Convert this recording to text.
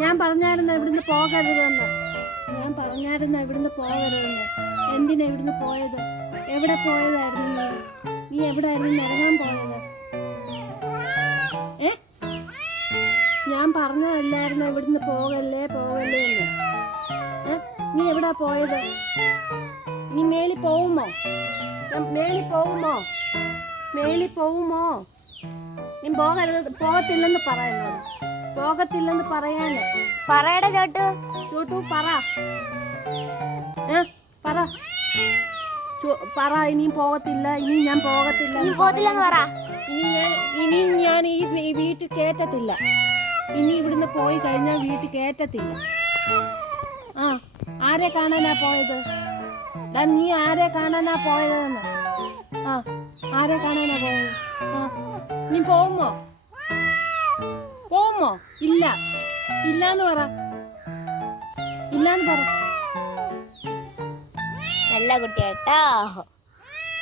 ഞാൻ പറഞ്ഞായിരുന്നു ഇവിടുന്ന് പോകരുതെന്ന്. ഞാൻ പറഞ്ഞായിരുന്നു ഇവിടുന്ന് പോകരുതെന്ന്. എന്തിനാ ഇവിടുന്ന് പോയത്? എവിടെ പോയതായിരുന്നു നീ എവിടെയായിരുന്നു ഇറങ്ങാൻ പോയത്? ഞാൻ പറഞ്ഞതല്ലായിരുന്നു ഇവിടുന്ന് പോകല്ലേ പോകല്ലേ എന്ന്. നീ എവിടാ പോയത്? നീ മേളിൽ പോവുമോ? മേളിൽ പോവുമോ? മേളിൽ പോവുമോ? നീ പോകത്തില്ലെന്ന് പറയുന്നത്. പോകത്തില്ലെന്ന് പറയാന് പറയടാ ചോട്ടു. ചോട്ടു പറ. പറ പറ. ഇനിയും പോകത്തില്ല. ഇനി ഞാൻ പോകത്തില്ല. ഇനി ഞാൻ ഈ വീട്ടിൽ കേറ്റത്തില്ല. ഇനി ഇവിടുന്ന് പോയി കഴിഞ്ഞാൽ വീട്ടിൽ കേറ്റത്തില്ല. ആരെ കാണാനാ പോയത്? നീ ആരെ കാണാനാ പോയതെന്ന്? ആരെ കാണാനാ പോയത്? നീ പോവുമോ? പോവുമോ? ഇല്ല. ഇല്ലാന്ന് പറ. ഇല്ലാന്ന് പറ. നല്ല കുട്ടിയാട്ടോ.